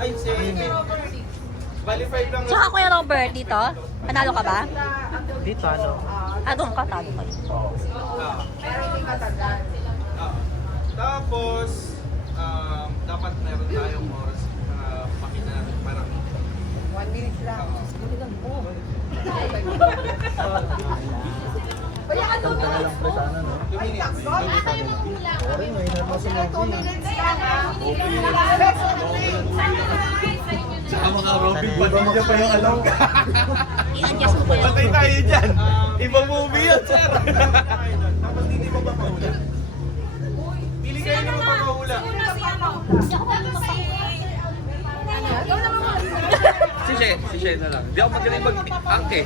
Ay, 7. Bali 5 lang. Tsaka Kuya Robert, dito? Panalo ka ba? Dito ano? Ah, doon ka, talo ka. Tapos, dapat meron tayong oras na makita natin parang 1 minute lang. Kaya ka doon na lang po. Ay, takbo. Orin, may naman sa 2 minutes lang. Saka mga Robin Padilla pa yung alam. I-adjust mo pa yun. Patay tayo dyan. Ibang movie yun, sir. Tapos hindi mo ba mahula? Pili kayo na mapakahula. Si Shen na lang. Hindi ako magaling mag-angke.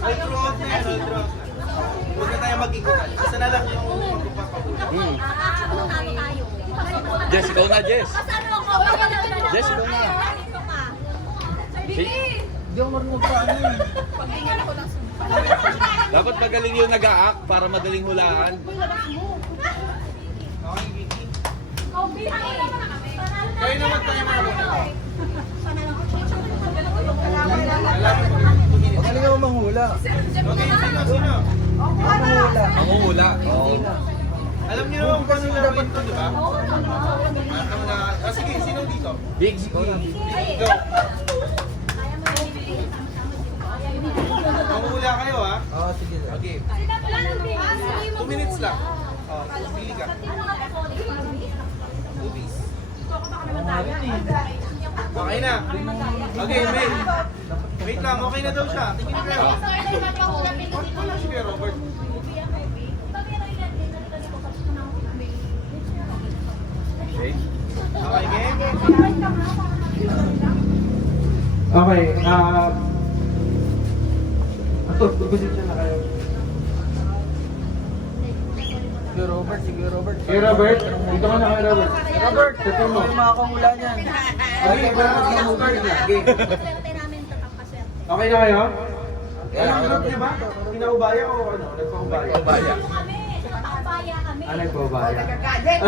All throughout na yan, all throughout na. Huwag na tayo mag-ikutan. Isa na lang yung magpapahula. Jess, ikaw na, Jess. Jess, ikaw na. Hindi ako marunong pa ano eh. Dapat magaling yung nag-a-act para madaling hulaan. Okay, Vicky. Kayo naman tayo mga Magaling ako manghula. Okay, sino? Manghula. Manguhula. Oo. Alam niyo naman kung paano laro ito, di ba? Sige, sino dito? Biggs, ikaw na. Go! Manghula kayo, ha? Oo, sige. Okay. 2 minutes lang. Pili ka. Movies. Okay na. Okay, Mel. Wait lang, okay na daw siya. Tingin kayo. Wala si Kuya Robert. Okay. Okay, game? Okay, position na kayo. Sige Robert, sige Robert. Kuya Robert, dito ka na kay Robert. Robert, Ito mo. may makakahula niyan. Okay, para mag-start na. Game. Okay na kayo? Anong group niya ba? Pinaubaya o ano? Nagpaubaya? Pabaya. Nagpaubaya. Nagkakadet.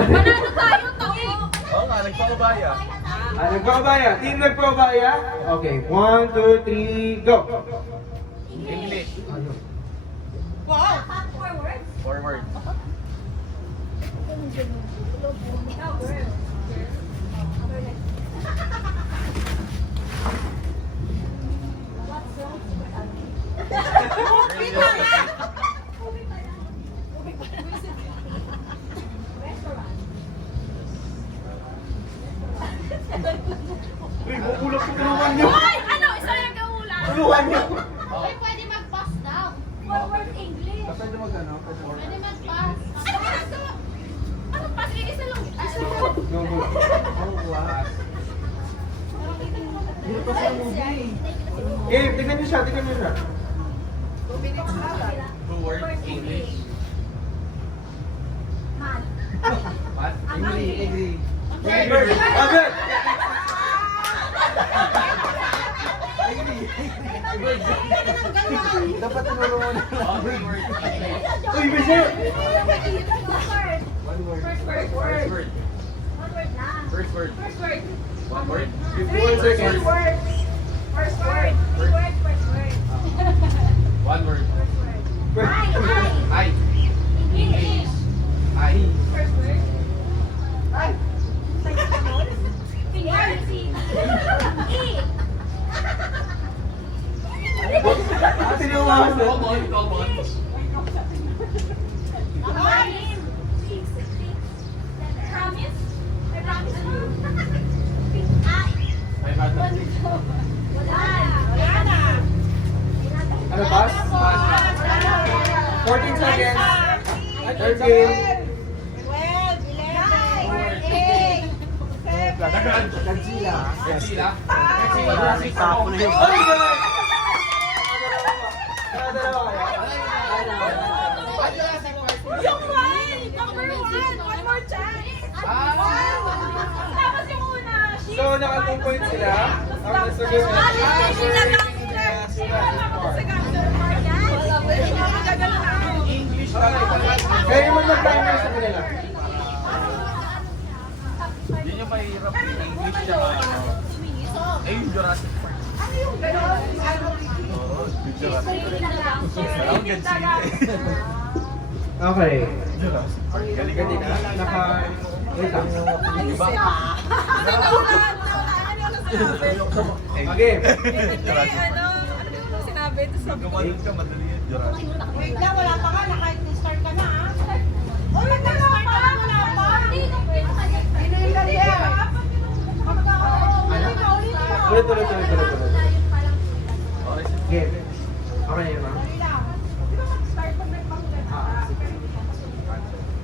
Oo nga, nagpapabaya. Nagpaubaya. Team nagpaubaya? Okay, 1, 2, 3, go! English. Forward. Uy, makulak ko tulungan niyo! Tulungan niyo! Pwede mag-pass daw. Forward English. Pwede mag-ano? Pwede mag-pass. Ano pass? Isa lang. Go, go. Hindi pa sa movie. Tignan niyo siya, tignan niyo siya. 2 minutes lang. Forward English. Man. What? Agree. Agad! Dapat tinulungan na lang. Uy, Bese! First word. First word. One word. 51 seconds. First word. One word. I. I. English. I. First word. Ay, Tinawasan. Come on. Promise? I promise. May bata. Wala na. Ano, pass? 14 seconds. 13. 12, 11, Godzilla. Godzilla. Maraming tapo na yun. Ay, gano'n! Dalawa kayo? Yung one! Number one! One more chance! Tapos yung una! So, naka 2 points sila. Ang nasa game English lang. Kayo mo mag-timer sa kanila. Yun yung mahirap yung English tsaka ano. Eh, yung Jurassic Park. Ano yung gano'n? Ano Oo, yung Jurassic Park. Alam mo, Godzilla eh. Okay. Jurassic Park. Galing ka din Kanina, naka... Wait lang. Diba? Okay. Ano sinabi? Ito sa Gumanon ka, madali yan. Jurassic Park. Wait lang, wala pa nga. Naka-start ka na, ha? Oh, nag-start ka na, wala pa. Inuilan yan. Tuloy. Okay, Game. Okay yun, ma'am.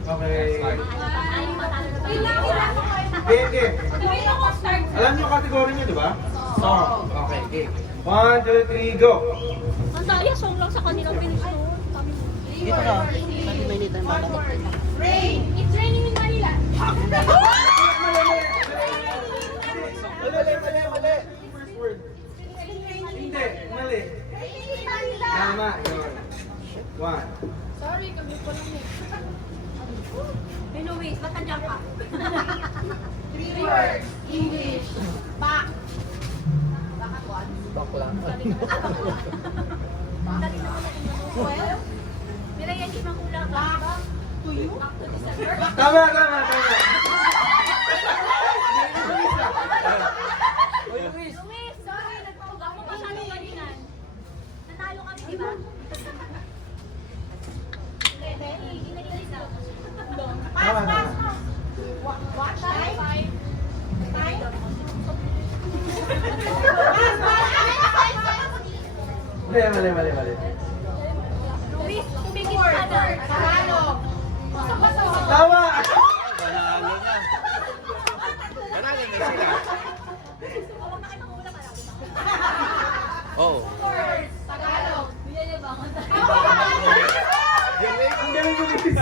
Okay. Game. Alam niyo kategory niyo, di ba? Song. Okay, game. 1, 2, 3, go! Ang daya, song lang sa kanilang bilis to. Dito ka. Sabi may nita yung bata. Rain. It's raining in Manila. Mali. First word. Hindi, mali. Tama, yun. 1. Sorry, kami po lang eh. Hey, Luis, ba't nandiyan ka? 3 words. English. Back. Bakla. Well, nilagyan siya ng kulang ka. To you? Tama. Luis, sorry, nagpauga ko masyado kanina. Nanalo kami, di ba? Hindi, nag-ilis ako. Pass. What? Time? Time? Mali. Luis, tumigil ka na. Tagalog. Tama! Panalo na. Panalo na sila. Huwag na kayo mangula para. Oo. Words. Tagalog. Ang galing mo, Luis.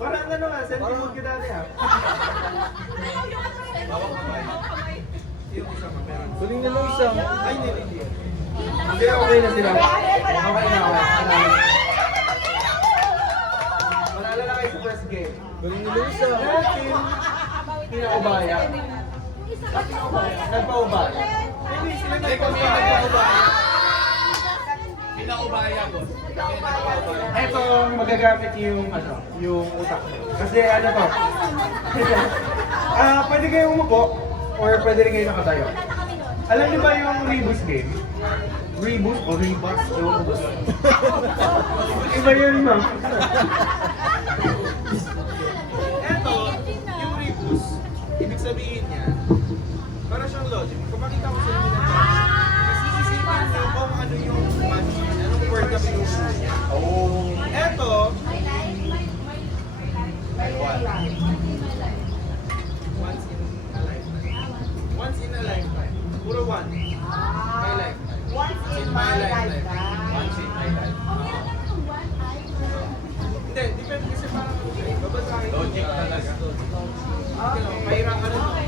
Parang ano nga, sentiment ka dati ha. Huling na Luis ah. Ay, hindi. Hindi, okay na sila. Okay na. Manalo na kayo sa first game. Huling na Luis ah. Team Pinaubaya. Nagpaubaya. Hindi, sila nagpaubaya. Pinaubaya ko. Ito, magagamit yung utak nyo. Kasi ano to? Pwede kayong umupo or pwede rin kayo nakatayo. Alam niyo ba yung Rebus game? Rebus o Rebus? Ewan ko ba? Iba yun, ma'am. Ito, yung Rebus, ibig sabihin niya, para siyang logic. Kung makita ko sa inyo na kasi isipin niyo kung ano yung money, anong word na pinusunan niya. Oh. Ito, once in a lifetime. Puro one. My lifetime. Once In my lifetime. Once in my life. Hindi, depende kasi parang babasahin. Logic talaga. Mahirap ano.